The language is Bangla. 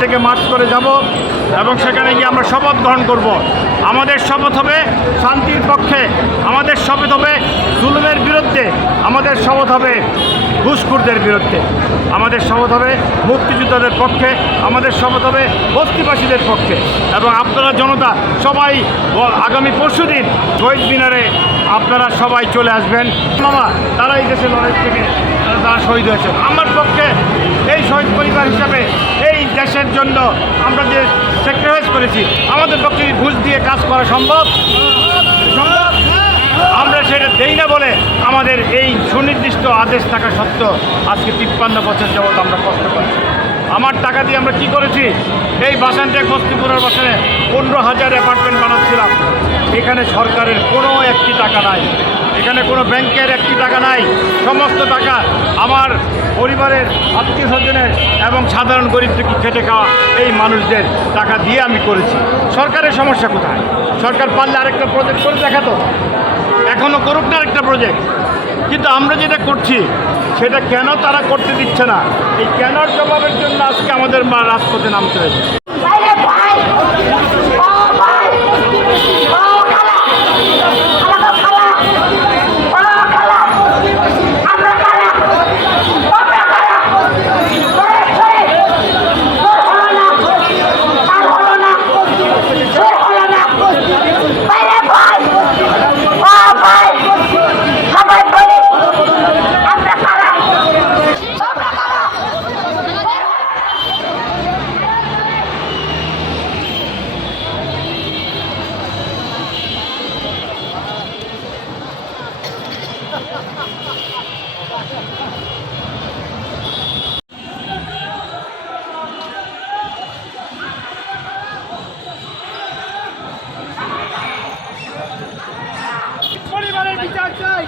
থেকে মার্চ করে যাব এবং সেখানে গিয়ে আমরা শপথ গ্রহণ করব। আমাদের শপথ হবে শান্তির পক্ষে। আমাদের শপথ হবে জুলুমের বিরুদ্ধে। আমাদের শপথ হবে ঘুষখুরদের বিরুদ্ধে। আমাদের শপথ হবে মুক্তিযোদ্ধাদের পক্ষে। আমাদের শপথ হবে বস্তিবাসীদের পক্ষে। এবং আপনারা জনতা, সবাই আগামী পরশুদিন শহীদ মিনারে আপনারা সবাই চলে আসবেন। মামা, তারা এই দেশে লড়াই থেকে তারা শহীদ হয়েছে। আমার পক্ষে এই পরিবার হিসাবে এই দেশের জন্য আমরা যে স্যাক্রিফাইস করেছি, আমাদের পক্ষে ঘুষ দিয়ে কাজ করা সম্ভব? আমরা সেটা দেই না বলে আমাদের এই সুনির্দিষ্ট আদেশ থাকা সত্ত্বেও আজকে তিপ্পান্ন বছর যাবৎ আমরা কষ্ট করছি। আমার টাকা দিয়ে আমরা কি করেছি? এই বাসানটেক বস্তিপুরের বাসানে পনেরো হাজার অ্যাপার্টমেন্ট বানাচ্ছিলাম। এখানে সরকারের কোনো একটি টাকা নাই। এখানে কোনো ব্যাংকের একটি টাকা নাই। সমস্ত টাকা আমার পরিবারের আত্মীয় স্বজনের এবং সাধারণ গরিব খেটে খাওয়া এই মানুষদের টাকা দিয়ে আমি করেছি। সরকারের সমস্যা কোথায়? সরকার পারলে আরেকটা প্রজেক্ট করে দেখাতো এখনও করুক না আরেকটা প্রজেক্ট কিন্তু আমরা যেটা করছি, সেটা কেন তারা করতে দিচ্ছে না? এই কেনর জবাবের জন্য আজকে আমাদের রাজপথে নামতে হয়েছে।